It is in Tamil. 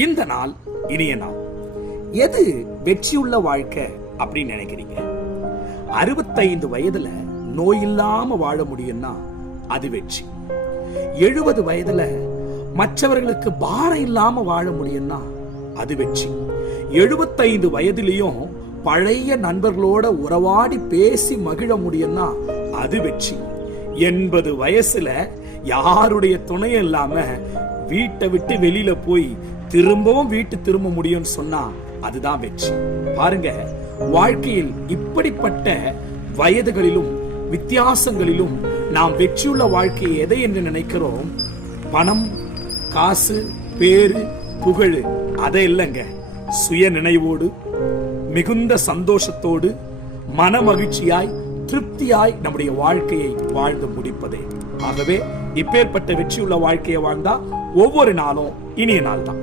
இந்த நாள் இனிய நாள். எது வெற்றியுள்ள வாழ்க்கை அப்படின்னு நினைக்கிறீங்க? 65 வயதுல நோய் இல்லாம வாழ முடியும்னா அது வெற்றி. 70 வயதுல மற்றவர்களுக்கு பாரம் இல்லாம வாழ முடியும்னா அது வெற்றி. 75 வயதிலையும் பழைய நண்பர்களோட உறவாடி பேசி மகிழ முடியும்னா அது வெற்றி. 80 வயசுல யாருடைய துணையும் இல்லாம வீட்டை விட்டு வெளியில போய் திரும்பவும் வீட்டு திரும்ப முடியும்னு சொன்னா அதுதான் வெற்றி. பாருங்க, வாழ்க்கையில் இப்படிப்பட்ட வயதுகளிலும் வித்தியாசங்களிலும் நாம் வெற்றியுள்ள வாழ்க்கையை எதை என்று நினைக்கிறோம்? பணம், காசு, பேரு, புகழ், அதை இல்லைங்க. சுய நினைவோடு, மிகுந்த சந்தோஷத்தோடு, மன மகிழ்ச்சியாய், திருப்தியாய் நம்முடைய வாழ்க்கையை வாழ்ந்து முடிப்பதே. ஆகவே இப்பேற்பட்ட வெற்றியுள்ள வாழ்க்கையை வாழ்ந்தா ஒவ்வொரு நாளும் இனிய நாள் தான்.